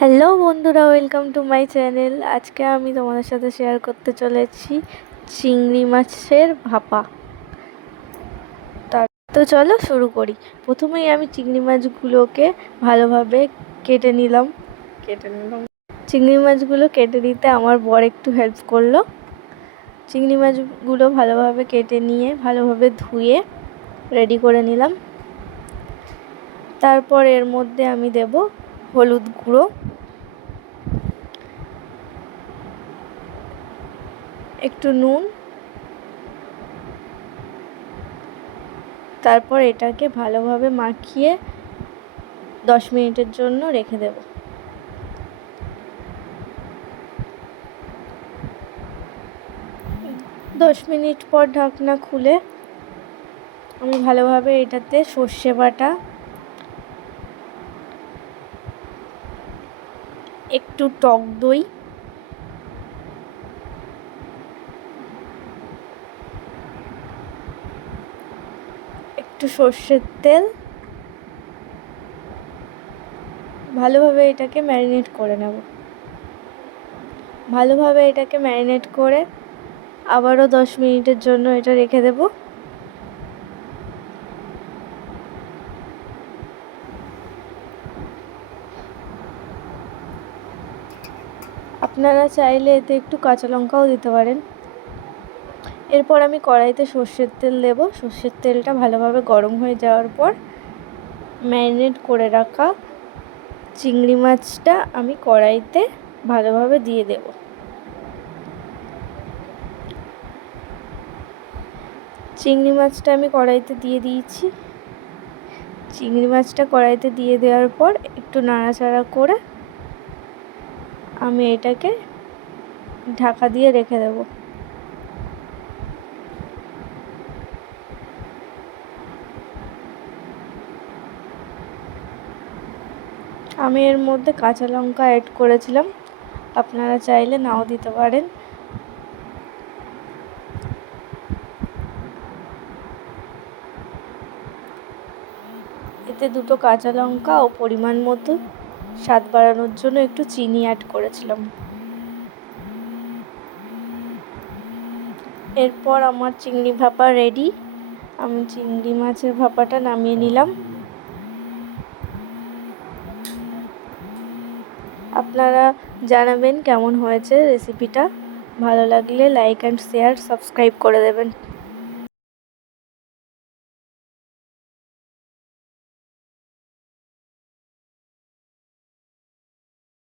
Hello বন্ধুরা, welcome to my channel. আজকে আমি তোমাদের সাথে শেয়ার করতে চলেছি চিংড়ি মাছের ভাপা। তো চলো শুরু করি। প্রথমেই আমি চিংড়ি মাছগুলোকে ভালোভাবে কেটে নিলাম। চিংড়ি মাছগুলো কেটে নিতে আমার বর একটু হেল্প করলো। চিংড়ি মাছগুলো ভালোভাবে কেটে নিয়ে ভালোভাবে ধুয়ে রেডি করে নিলাম। তারপর এর মধ্যে আমি দেব হলুদ গুঁড়ো, একটু নুন, তারপর এটাকে ভালোভাবে মাখিয়ে 10 মিনিটের জন্য রেখে দেব। 10 মিনিট পর ঢাকনা খুলে আমি ভালোভাবে এটাতে সর্ষে বাটা, একটু টক দই, একটু সর্ষের তেল, ভালোভাবে এটাকে ম্যারিনেট করে নেব। ভালোভাবে এটাকে ম্যারিনেট করে আবারও 10 মিনিটের জন্য এটা রেখে দেব। আপনারা চাইলে এতে একটু কাঁচা লঙ্কাও দিতে পারেন। এরপর আমি কড়াইতে সর্ষের তেল দেব। সর্ষের তেলটা ভালোভাবে গরম হয়ে যাওয়ার পর ম্যারিনেট করে রাখা চিংড়ি মাছটা আমি কড়াইতে ভালোভাবে দিয়ে দেব। চিংড়ি মাছটা আমি কড়াইতে দিয়ে দিয়েছি। চিংড়ি মাছটা কড়াইতে দিয়ে দেওয়ার পর একটু নাড়াচাড়া করে আমি এটাকে ঢাকা দিয়ে রেখে দেব। আমি এর মধ্যে কাঁচা লঙ্কা অ্যাড করেছিলাম, আপনারা চাইলে নাও দিতে পারেন। এতে দুটো কাঁচা লঙ্কা ও পরিমাণ মতো স্বাদ বাড়ানোর জন্য একটু চিনি অ্যাড করেছিলাম। এরপর আমার চিংড়ি ভাপা রেডি। আমি চিংড়ি মাছের ভাপাটা নামিয়ে নিলাম। আপনারা জানাবেন কেমন হয়েছে রেসিপিটা। ভালো লাগলে লাইক অ্যান্ড শেয়ার, সাবস্ক্রাইব করে দেবেন।